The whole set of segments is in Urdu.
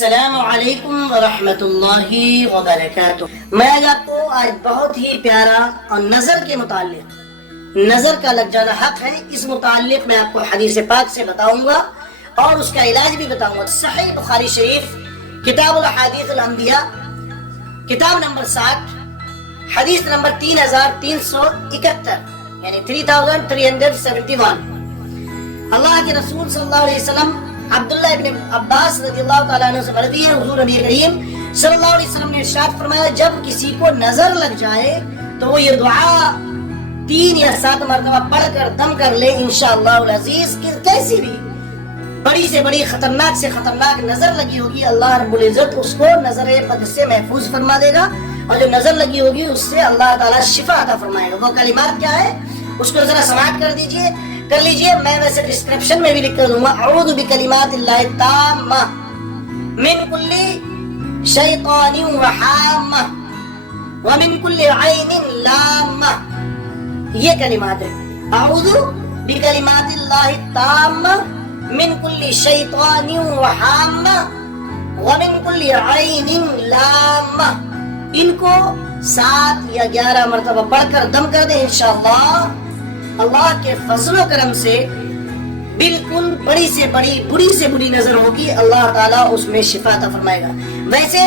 السلام علیکم ورحمۃ اللہ وبرکاتہ۔ میں آپ کو آج بہت ہی پیارا اور نظر کے متعلق، نظر کا لگ جانا حق ہے، اس متعلق میں آپ کو حدیث پاک سے بتاؤں گا اور اس کا علاج بھی بتاؤں گا۔ صحیح بخاری شریف کتاب الاحادیث الانبیاء کتاب نمبر 60 حدیث نمبر 3371 یعنی 3371۔ اللہ کے رسول صلی اللہ علیہ وسلم عبداللہ ابن عباس رضی اللہ تعالیٰ عنہ سے مروی ہے، حضور نبی کریم صلی اللہ علیہ وسلم نے ارشاد فرمایا، جب کسی کو نظر لگ جائے تو وہ یہ دعا 3 یا 7 مرتبہ پڑھ کر دم کر لے، انشاءاللہ العزیز۔ کیسی بھی بڑی سے بڑی خطرناک سے خطرناک نظر لگی ہوگی، اللہ رب العزت اس کو نظر بد سے محفوظ فرما دے گا، اور جو نظر لگی ہوگی اس سے اللہ تعالیٰ شفا عطا فرمائے گا۔ وہ کلمات کیا ہے اس کو ذرا سماعت کر لیجئے۔ میں ویسے ڈسکرپشن میں بھی لکھ کر دوں گا، اعوذ بکلمات اللہ التامہ من کل شیطان وحامہ ومن کل عین لامہ۔ یہ کلمات ہے، اعوذ بکلمات اللہ التامہ من کل شیطان وحامہ ومن کل عین لامہ۔ ان کو 7 یا 11 مرتبہ پڑھ کر دم کر دیں، انشاءاللہ اللہ کے فضل و کرم سے بالکل بڑی سے بڑی بری سے بری نظر ہوگی، اللہ تعالیٰ اس میں شفا عطا فرمائے گا۔ ویسے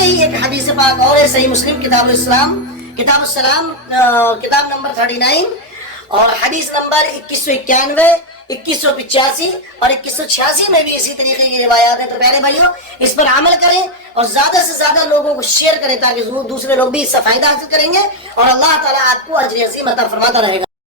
ہی ایک حدیث پاک اور ہے، صحیح مسلم کتاب السلام کتاب نمبر 39 اور حدیث نمبر 2191 2185 اور 2186 میں بھی اسی طریقے کی روایات ہیں۔ تو پیارے بھائیوں، اس پر عمل کریں اور زیادہ سے زیادہ لوگوں کو شیئر کریں تاکہ دوسرے لوگ بھی اس سے فائدہ حاصل کریں گے، اور اللہ تعالیٰ آپ کو اجر عظیم عطا فرماتا رہے گا۔